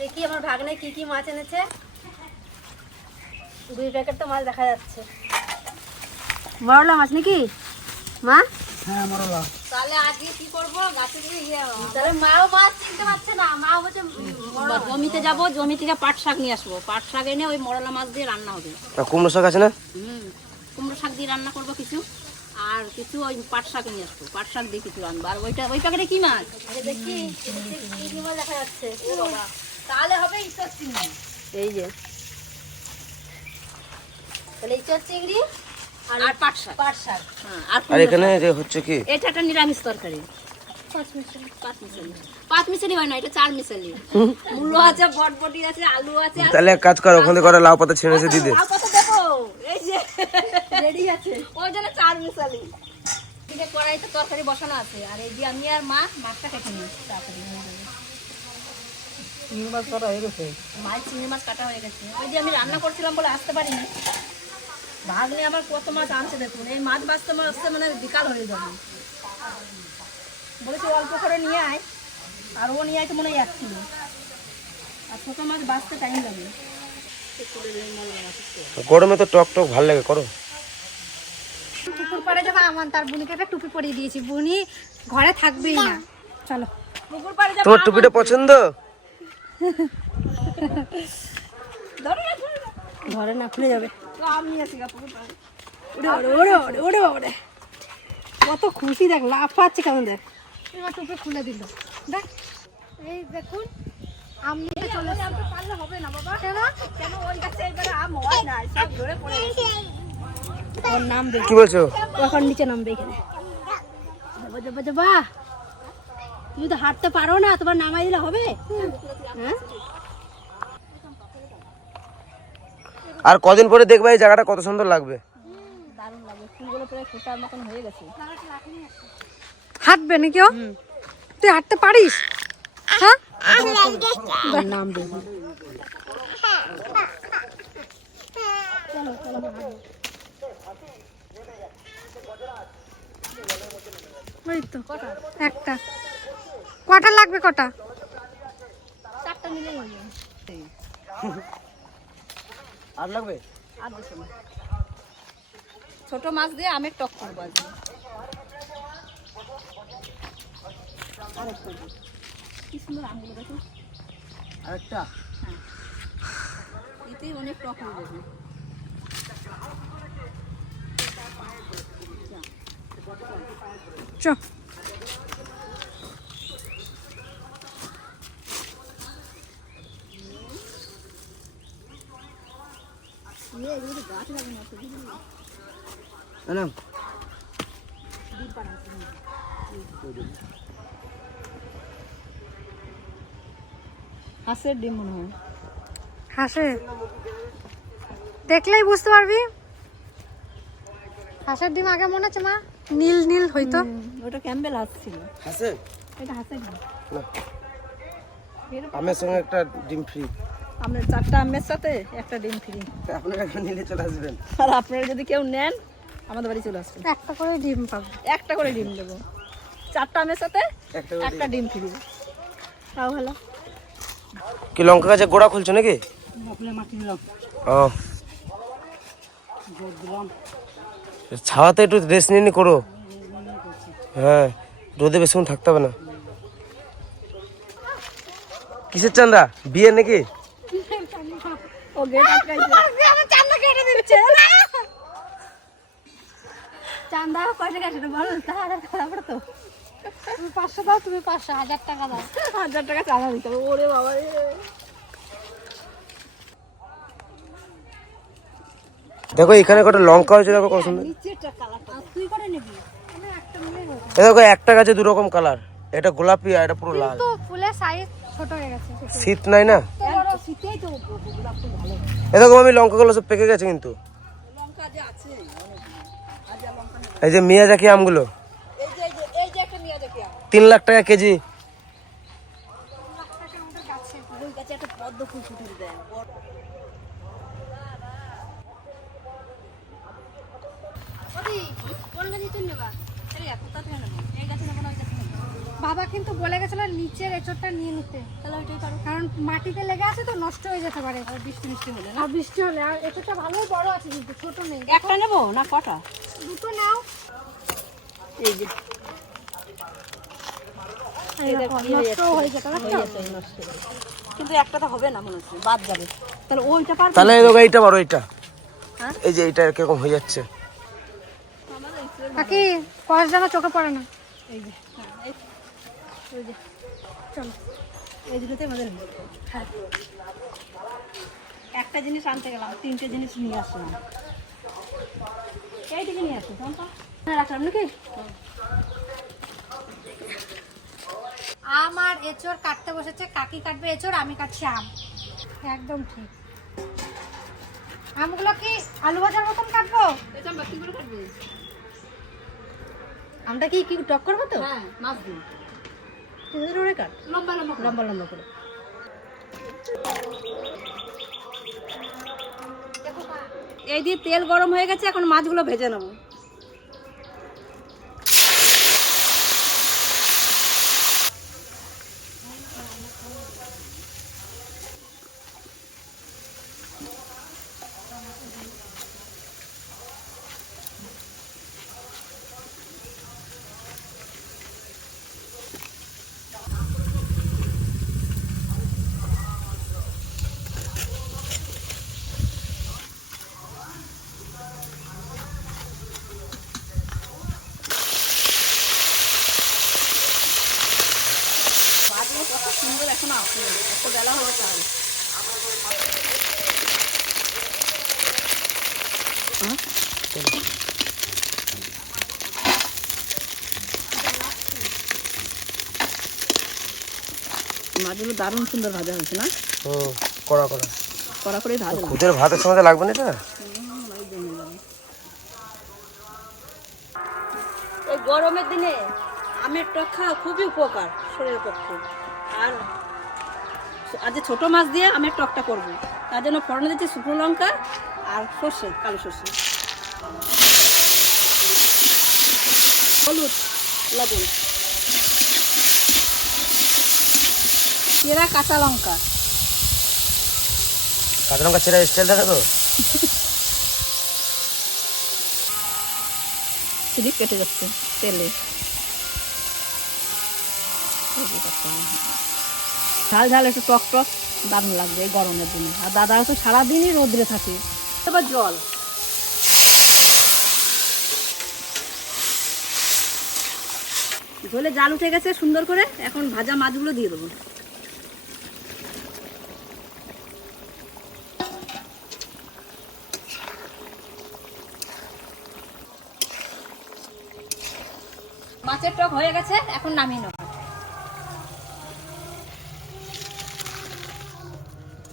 দেখি আমার ভাগ্নে কি কি মাছ এনেছে। 2 প্যাকেট তো মাছ দেখা যাচ্ছে। মরলা মাছ নাকি মা? হ্যাঁ মরলা। তাহলে আজকে কি করবো? গাছে গিয়ে তাহলে মাও মাছ কিনতে পারছে না। মা বলছে জমিতে যাবো, জমি থেকে পাট শাক নিয়ে আসবো। পাট শাক এনে ওই মরলা মাছ দিয়ে রান্না হবে। কুমড়ো শাক আছে না? কুমড়ো শাক দিয়ে রান্না করবো কিছু, আর কিছু ওই পাট শাক নিয়ে আসবো। পাট শাক দিয়ে কিছু রান্না। আর ওই প্যাকেটে কি মাছ দেখি কি মাছ দেখা যাচ্ছে। তাহলে হবে ইঁচড় চিংড়ি। এই যে তাহলে ইঁচড় চিংড়ি আর পাট শাক। পাট শাক আর এখানে হচ্ছে কি, এটা একটা নিরামিষ তরকারি। পাঁচ মিশালি হয় না, এটা 4 মিশালি। মূলো আছে, বটবটি আছে, আলু আছে। তাহলে এক কাজ করো, ওখানে করে লাউ পাতা ছিঁড়ে এসে দিয়ে দে। লাউ পাতা দেবো, এই যে রেডি আছে। ওই জন্য 4 মিশালি। এদিকে কড়াইতে তরকারি বসানো আছে, আর এই যে আমি আর মা মাছটা কেটে নিই তাড়াতাড়ি। চিংড়ি মাছ কাটা হয়ে গেছে। চিংড়ি মাছ কাটা হয়ে গেছে। ওই যে আমি রান্না করছিলাম বলে আসতে পারিনি। ভাগলে আবার কত মাছ আনছে দেখুন। এই মাছ বাঁচতে আসতে মানে বিকাল হয়ে যাবে। বলেছি অল্প করে নিয়ে আয়, আর ও নিয়ে আয় তো মনে হয় 1 কিলো। আর ছোটো মাছ বাঁচতে টাইম লাগে। গরমে তো টক টক ভালো লাগে, করো। পুকুর পাড়ে যাবো আমার, তার বুনিকে একটা টুপি পরিয়ে দিয়েছি। বুনি ঘরে থাকবেই না। চলো পুকুর পাড়ে যাবো। তোমার টুপিটা পছন্দ? ঘরে না খুলে যাবে। আমি আছি পুকুর পাড়ে। ওরে ওরে কত খুশি, দেখ লাফাচ্ছে কেমন। দেখ তোমার টুপি খুলে দিল। দেখ এই দেখুন আম নিতে চলে এসেছে। পারলে হবে না বাবা। কেন? কেন ওই গাছে এবারে আম হয় না, সব ধরে পড়ে গেছে। ওর নামবে কি বলছো? এখন নিচে নামবে এখানে। যাবা যাবা যাবা। তুমি তো হাঁটতে পারো না, তোমার নামাই দিলে হবে? হ্যাঁ আর কদিন পরে দেখবে এই জায়গাটা কত সুন্দর লাগবে। দারুণ লাগে। ফুলগুলো প্রায় ফোটার মতন হয়ে গেছে। হাঁটবে নাকি ও? তুই হাঁটতে পারিস? হ্যাঁ নামবে। ওই তো একটা। কটা লাগবে? কটা? 4টা মিলে যাবে। আর লাগবে? আর বেশি না। ছোট মাছ দিয়ে আমের টক করবো আজকে। কি সুন্দর আমগুলো দেখুন। আরেকটা এতেই অনেক টক হয়ে যাবে। চ হাঁসের ডিম মনে হয়। হাসে দেখলেই বুঝতে পারবি। হাঁসের ডিম আগে মনে আছে মা, নীল নীল হইতো। ওটা ক্যাম্বেল হাঁস ছিল। হাসে এটা হাঁসের ডিম। আমের সঙ্গে একটা ডিম ফ্রি। আপনার 4টা আমের সাথে একটা ডিম ফ্রি। আপনারা নিলে চলে আসবেন। আর আপনারা যদি কেউ নেন আমাদের বাড়ি চলে আসবেন। একটা করে ডিম পাবো। একটা করে ডিম দেবো। 4টা আমের সাথে একটা ডিম ফ্রি। তাও ভালো। কি লঙ্কা গাছে গোড়া খুলছো নাকি? মাটি দিলাম, ও ছাওয়াতে একটু রেস্ট নিয়ে করো। হ্যাঁ রোদে বেশিক্ষণ থাকতে হবে না। কিসের চান্দা? বিয়ে নাকি? ও গেট আটকাইছে। চান্দা কেটে দিচ্ছে। চান্দা কয় টাকা সেটা বলো। তারপরে তো তুমি 500 দাও, তুমি 500, 1000 টাকা দাও। 1000 টাকা চাঁদা দিতে হবে। ওরে বাবা রে। দেখো এখানে কত লঙ্কা হয়েছে, দেখো কত সুন্দর। নিচেরটা কালারটা তুই করে নিবি। আমি একটা মিলে হবে। এ দেখো একটা গাছে 2 রকম কালার, এটা গোলাপি আর এটা পুরো লাল। তো ফুলের সাইজ ছোট হয়ে গেছে। শীত নাই না? বড় শীতেই তো গোলাপ ফুল ভালো। এ দেখো আমি লঙ্কাগুলো সব পেকে গেছে কিন্তু। লঙ্কা যে আছে আজ আর লঙ্কা নেই। এই যে মিয়াজাকি আমগুলো এই যে একটা নিয়ে দেখি। 3 লাখ টাকা কেজি। ওই গাছে একটা পদ্ম ফুল ফুটে দেয়। কোন গাছে তুমি নেবা? এই কোথা থেকে নেবা? এই গাছে নেবো না ওই গাছে নেবো? বাবা কিন্তু বলে গেছিল নিচের এঁচড়টা নিয়ে নিতে, তাহলে ওইটাই করো। কারণ মাটিতে লেগে আছে তো নষ্ট হয়ে যেতে পারে। আর বৃষ্টি মিষ্টি হলে না আর বৃষ্টি হলে। আর এঁচড়টা ভালোই বড় আছে কিন্তু ছোট নেই। একটা নেবো না কটা? দুটো নাও। এই যে এই দেখো, নষ্ট হয়ে যেতে পারে। নষ্ট হয়ে যাবে। কিন্তু একটা তো হবে না মনে হচ্ছে, বাদ যাবে। তাহলে ওইটা পারবে? তাহলে এই দেখো এইটা বড়, এইটা হ্যাঁ? এই যে এইটা কিরকম হয়ে যাচ্ছে। কাকি কষ যেন চোখে পড়ে না। এই যে হ্যাঁ, ওই যে চলো এই দুটোতে আমাদের হ্যাঁ। একটা জিনিস আনতে গেলাম, তিনটে জিনিস নিয়ে আসলাম। এইদিকে নিয়ে আসো চম্পা। হ্যাঁ রাখলাম নাকি? আম আর এঁচড় কাটতে বসেছে। কাকি কাটবে এঁচড়, আমি কাটছি আম। একদম ঠিক। আমগুলো কি আলু ভাজার মতন কাটবো? এই চম্পা কি করে কাটবে? আমটা কি কি টক করবো তো? হ্যাঁ মাছ দিন ধরে কাট, লম্বা লম্বা করে। লম্বা লম্বা করে। এই দিয়ে তেল গরম হয়ে গেছে, এখন মাছগুলো ভেজে নেবো। মাছগুলো কত সুন্দর এখন আসে, এত বেলা হওয়া চাই। মাছগুলো দারুণ সুন্দর ভাজা হয়েছে না? কড়া কড়া কড়া করে ভাজা। খুদের ভাতের সময় লাগবে না এটা। এই গরমের দিনে আমের টক খাওয়া খুবই উপকার শরীরের পক্ষে। আর আজ ছোট মাছ দিয়ে আমের টকটা করবো, তার জন্য ফোড়নে দিচ্ছি শুকনো লঙ্কা আর সর্ষে, কালো সর্ষে, হলুদ, লবণ, চেরা কাঁচা লঙ্কা। কাঁচা লঙ্কা চেরা স্টাইলটা দেখো। সিলিপ কেটে যাচ্ছে তেলে। ঝাল ঝাল একটু টক টক দারুণ লাগবে এই গরমের দিনে। আর দাদা তো সারাদিনই রোদ্রে থাকে। এবার জল, ঝোলে জাল উঠে গেছে সুন্দর করে। এখন ভাজা মাছগুলো দিয়ে দেবো। মাছের টক হয়ে গেছে, এখন নামিয়ে নেব।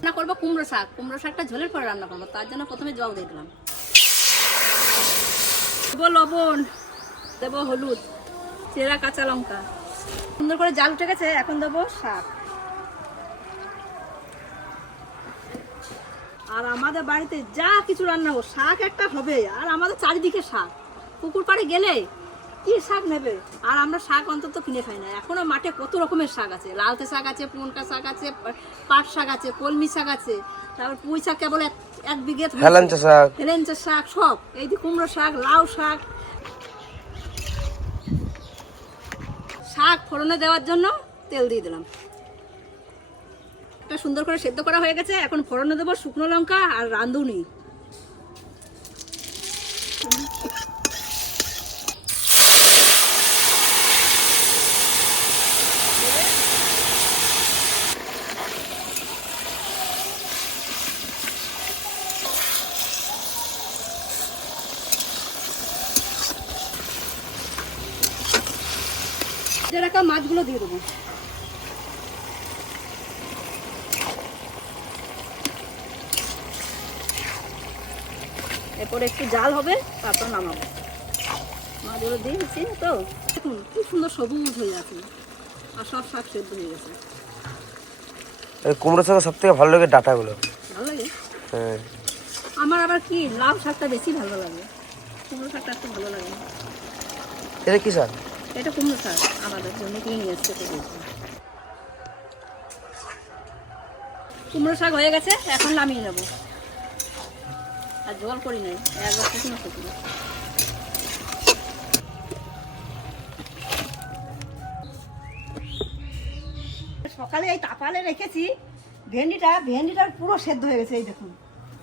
রান্না করবো কুমড়ো শাক। কুমড়ো শাকটা ঝোলের পরে রান্না করবো, তার জন্য প্রথমে জল দিয়ে দিলাম। দেবো লবণ, দেবো হলুদ, চেরা কাঁচা লঙ্কা। সুন্দর করে জাল উঠে গেছে, এখন দেবো শাক। আর আমাদের বাড়িতে যা কিছু রান্না হোক শাক একটা হবে। আর আমাদের চারিদিকে শাক, পুকুর পাড়ে গেলে কি শাক নেবে। আর আমরা শাক অন্তত কিনে খাই না। এখনো মাঠে কত রকমের শাক আছে, লালতে শাক আছে, পুনকা শাক আছে, পাট শাক আছে, কলমি শাক আছে, তারপর পুঁই শাক কেবল এক বিঘে, হেলেঞ্চা শাক, হেলেঞ্চা শাক সব। এই যে কুমড়ো শাক, লাউ শাক। শাক ফোড়নে দেওয়ার জন্য তেল দিয়ে দিলাম। একটা সুন্দর করে সেদ্ধ করা হয়ে গেছে, এখন ফোড়নে দেবো শুকনো লঙ্কা আর রাঁধুনি। রাখা মাছগুলো দিয়ে দেবো। এরপরে একটু জাল হবে, তারপর নামাবো। মাছগুলো দিয়ে দিচ্ছি তো, দেখুন খুব সুন্দর সবুজ হয়ে আছে আর সব শাক সেদ্ধ হয়ে গেছে। এই কুমড়ো শাক সব থেকে ভালো লাগে ডাটাগুলো। ভালো লাগে? হ্যাঁ, আমার আবার কি লাউ শাকটা বেশি ভালো লাগে, কুমড়ো শাকটা একটু ভালো লাগে না। এটা কি শাক? এটা কুমড়ো শাক আমাদের জন্য কিনে নিয়ে এসছে। কুমড়ো শাক হয়ে গেছে, এখন নামিয়ে নেবো। আর জল করি নাই, একবার শুকনো শুকনো। সকালে এই তাপালে রেখেছি ভেন্ডিটার পুরো সেদ্ধ হয়ে গেছে। এই দেখুন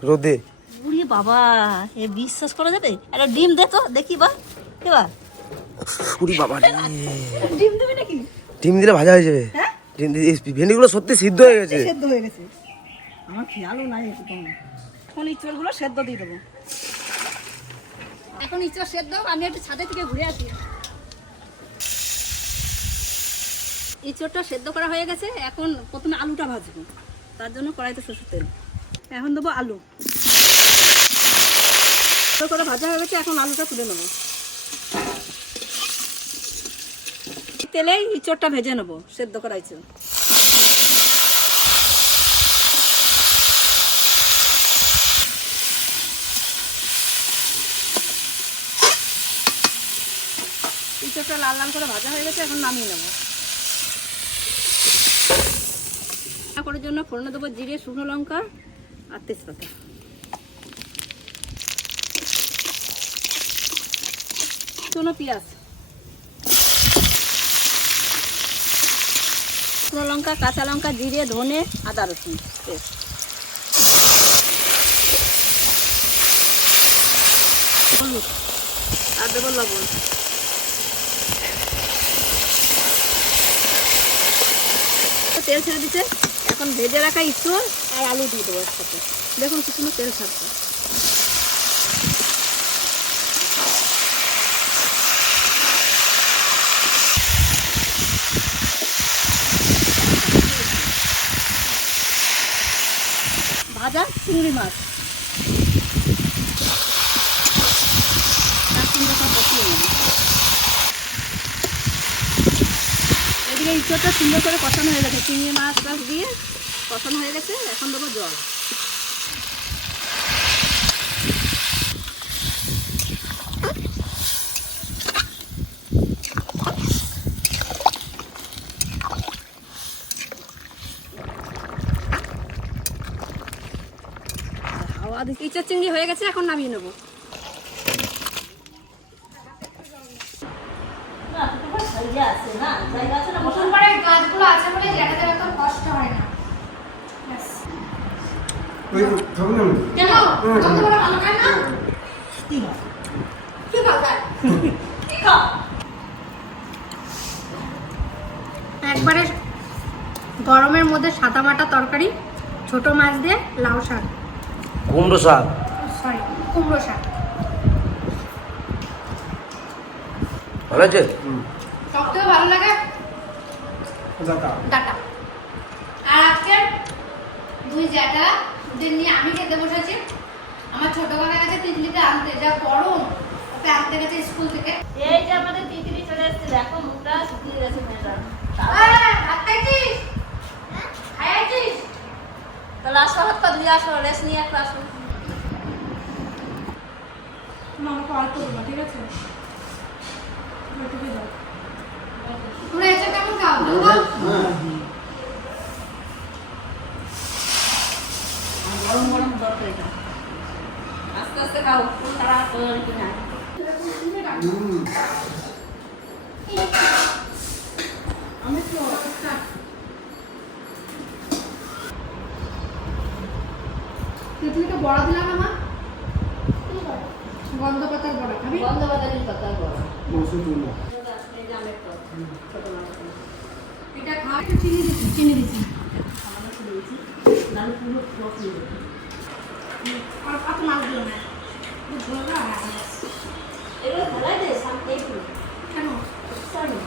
রোদে। উরি বাবা, এ বিশ্বাস করা যাবে? একটা ডিম দে তো দেখি বা এবার। উরি বাবা রে। ডিম দেবে নাকি? ডিম দিলে ভাজা হয়ে যাবে। হ্যাঁ, ভেন্ডিগুলো সত্যি সিদ্ধ হয়ে গেছে। সেদ্ধ হয়ে গেছে, আমার খেয়ালও নাই একদম। এখন ইঁচড়গুলো সেদ্ধ দিয়ে দেবো। এখন ইঁচড় সেদ্ধ, আমি একটু ছাদে থেকে ঘুরে আসি। ইঁচড়টা সেদ্ধ করা হয়ে গেছে, এখন প্রথমে আলুটা ভাজবো। তার জন্য কড়াইতে সরষের তেল, এখন দেবো আলু। করে ভাজা হয়ে গেছে, এখন আলুটা তুলে নেবো। তেলেই ইঁচড়টা ভেজে নেবো, সেদ্ধ করা ইঁচড়। ইঁচড়টা লাল লাল করে ভাজা হয়ে গেছে, এখন নামিয়ে নেবো। করার জন্য ফোড়নে দেবো জিরে, শুকনো লঙ্কা আর তেজপাতা। শুকনো পেঁয়াজ, শুকনো লঙ্কা, কাঁচা লঙ্কা, জিরে, ধনে, আদা রসুন পেস্ট। হলুদ আর দেবো লবণ। তেল ছেড়ে দিচ্ছে, এখন ভেজে রাখা ইঁচড় আর আলু দিয়ে দেবো একসাথে। দেখুন কি সুন্দর তেল ছাড়ছে। ভাজা চিংড়ি মাছ বসিয়ে নেব। এদিকে ইঁচড়টা সুন্দর করে কষানো হয়ে গেছে, চিংড়ি মাছ টাছ দিয়ে কষানো হয়ে গেছে। এখন দেবো জল। হাওয়া দিকে ইঁচড় চিংড়ি হয়ে গেছে, এখন নামিয়ে নেবো। নতুন করে গাছগুলো আছে বলে যেটাতে এত কষ্ট হয় না। কেন? কত বড় ভালো খায় না? কি ভালো খায়? কি খাও? একবারে গরমের মধ্যে সাদা মাটা তরকারি, ছোট মাছ দিয়ে লাউ শাক, কুমড়ো শাক, সরি কুমড়ো শাক। ভালো আছে? সবথেকে ভালো লাগে ডাটা। আর আজকে দুই জ্যাঠাদের নিয়ে আমি খেতে বসেছি। আমার ছোট কাকা গেছে তিতলিতে আনতে, যা গরম, ওকে আনতে গেছে স্কুল থেকে। এই যে আমাদের তিতলি চলে এসেছে, দেখো মুখটা শুকিয়ে গেছে মেয়েটা। ভাত খাইছিস? খাইছিস? তাহলে আসো, হাত পা ধুয়ে আসো, রেস্ট নিয়ে একটু আসো। আমাকে অল্প দেবো, ঠিক আছে? তোমরা এসে কেমন খাও? গরম গরম দরকার এটা, আস্তে আস্তে খাও, কোন তারা কি না। আমি তো তিতলিকে বড়া দিলাম না মা? গন্ধ পাতার বড়া খাবি? বন্ধ বাতারির কথা বলো। এটা খা, একটু চিনি দিচ্ছি, চিনি দিচ্ছি। আর কত মাছ দিল না? এগুলো ফেলাই দে, সামনে কেন? সরি।